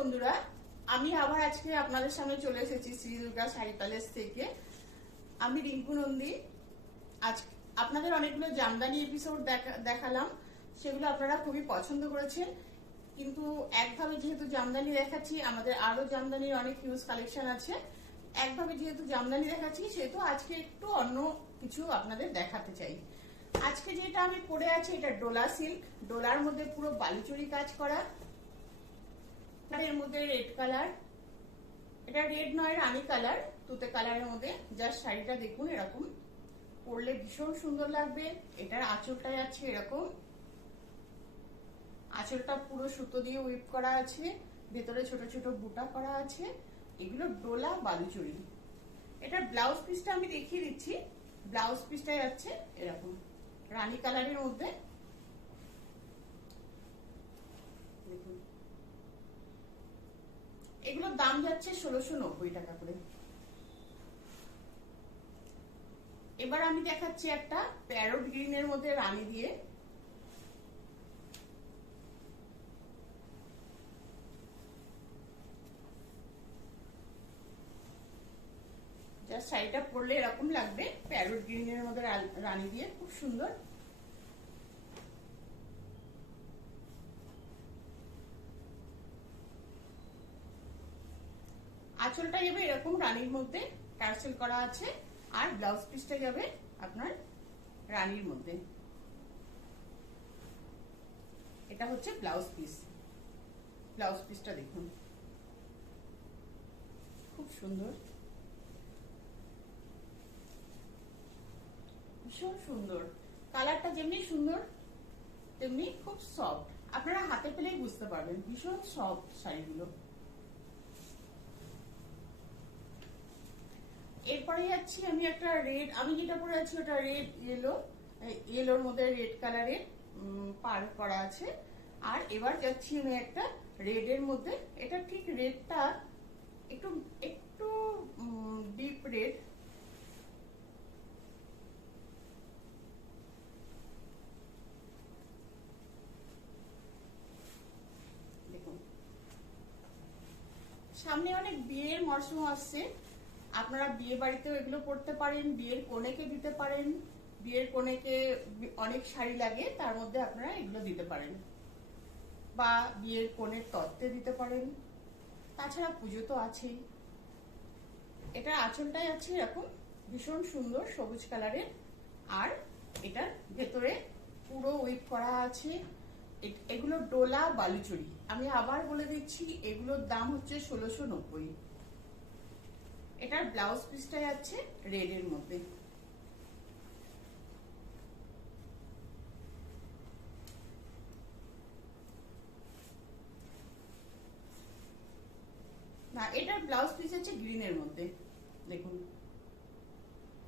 বন্ধুরা, আমি আবার আজকে আপনাদের সামনে চলে এসেছি শ্রী দুর্গা শাড়ি প্যালেস থেকে। আমি রিঙ্কু নন্দী। আজ আপনাদের অনেকগুলো জামদানি এপিসোড দেখালাম, সেগুলো আপনারা খুবই পছন্দ করেছেন। কিন্তু একভাবে যেহেতু জামদানি দেখাচ্ছি, আমাদের আরো জামদানির অনেক হিউজ কালেকশন আছে। একভাবে যেহেতু জামদানি দেখাচ্ছি, সেহেতু আজকে একটু অন্য কিছু আপনাদের দেখাতে চাই। আজকে যেটা আমি পরে আছি, এটা ডোলা সিল্ক। ডোলার মধ্যে পুরো বালুচুরি কাজ করা, এর মধ্যে রেড কালার, এটা রেড নয় রানী কালার, তুতে কালারের মধ্যে। জাস্ট শাড়িটা দেখুন, এরকম পরলে ভীষণ সুন্দর লাগবে। এটার আঁচলটা যাচ্ছে এরকম, আঁচলটা পুরো সুতো দিয়ে উইপ করা আছে, ভেতরে ছোট ছোট বুটা করা আছে। এগুলো ডোলা বালুচুরি। এটার ব্লাউজ পিসটা আমি দেখিয়ে দিচ্ছি। ব্লাউজ পিসটা যাচ্ছে এরকম রানী কালারের মধ্যে, দেখুন। এগুলোর দাম যাচ্ছে 1690 টাকা করে। এবার আমি দেখাচ্ছি একটা প্যারোট গ্রিনের মধ্যে রানী দিয়ে। শাড়িটা পরলে এরকম লাগবে, প্যারোট গ্রিনের মধ্যে রানী দিয়ে, খুব সুন্দর। আঁচলটা যাবে এরকম রানীর মধ্যে, টার্সেল করা আছে। আর ব্লাউজ পিসটা যাবে আপনার রানীর মধ্যে। এটা হচ্ছে ব্লাউজ পিস। ব্লাউজ পিসটা দেখুন, খুব সুন্দর, ভীষণ সুন্দর। কালারটা যেমনি সুন্দর তেমনি খুব সফট। আপনারা হাতে পেলেই বুঝতে পারবেন, ভীষণ সফট শাড়িগুলো। এরপরে যাচ্ছি আমি একটা রেড, আমি যেটা পরে আছি ওটা রেড ইয়েলো, ইয়েলোর মধ্যে রেড কালারের পার করা আছে। আর এবার যাচ্ছি আমি একটা রেড এর মধ্যে। এটা ঠিক রেডটা একটু একটু ডিপ রেড। দেখুন, সামনে অনেক বিয়ের মরশুম আসছে, আপনারা বিয়ে বাড়িতেও এগুলো পরতে পারেন, বিয়ের কনেকে দিতে পারেন। বিয়ের কনেকে অনেক শাড়ি লাগে, তার মধ্যে আপনারা এগুলো দিতে পারেন, বা বিয়ের কনের তত্ত্বে দিতে পারেন। তাছাড়া পুজো তো আছেই। এটার আঁচলটাই আছে এরকম ভীষণ সুন্দর সবুজ কালারের, আর এটার ভেতরে পুরো উইপ করা আছে। এগুলো ডোলা বালুচুরি। আমি আবার বলে দিচ্ছি, এগুলোর দাম হচ্ছে 1690। এটার ব্লাউজ পিসটা যাচ্ছে রেড এর মধ্যে। না, এটার ব্লাউজ পিস আছে গ্রিনের মধ্যে। দেখুন,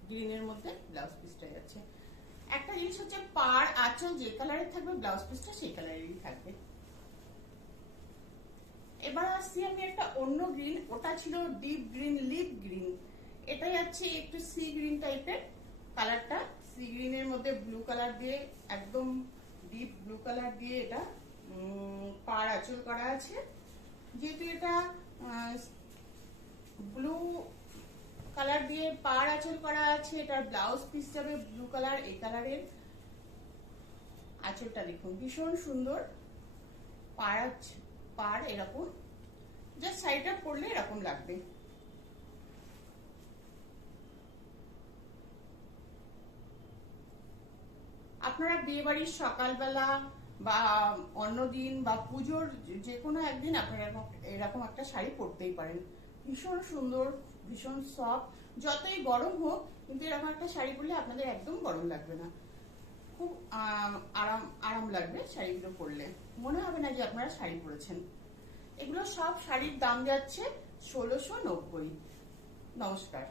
গ্রিনের মধ্যে ব্লাউজ পিসটা যাচ্ছে। একটা জিনিস হচ্ছে, পাড় আঁচল যে কালারের থাকবে, ব্লাউজ পিসটা সেই কালারেরই থাকবে। এবার আসছি আমি একটা অন্য গ্রিন, ওটা ছিল ডিপ গ্রিন, লিপ গ্রিন। এটা যাচ্ছে একটু সি গ্রিন টাইপের কালারটা। সি গ্রিনের মধ্যে ব্লু কালার দিয়ে, একদম ডিপ ব্লু কালার দিয়ে এটা পাড় আঁচল করা আছে। যেহেতু এটা ব্লু কালার দিয়ে পাড় আঁচল করা আছে, এটার ব্লাউজ পিস যাবে ব্লু কালার। এই কালারের আঁচলটা দেখুন, ভীষণ সুন্দর। পাড় এরকম, জাস্ট শাড়িটা পরলে এরকম লাগবে। আপনারা বিয়ে বাড়ির সকালবেলা বা অন্যদিন বা পুজোর যে কোনো একদিন আপনারা এরকম একটা শাড়ি পরতেই পারেন। ভীষণ সুন্দর, ভীষণ সফট। যতই গরম হোক, কিন্তু এরকম একটা শাড়ি পরলে আপনাদের একদম গরম লাগবে না, খুব আরাম লাগবে শাড়িগুলো পরলে। মনে হবে না যে আপনারা শাড়ি পরেছেন। এগুলো সব শাড়ির দাম যাচ্ছে 1690। নমস্কার।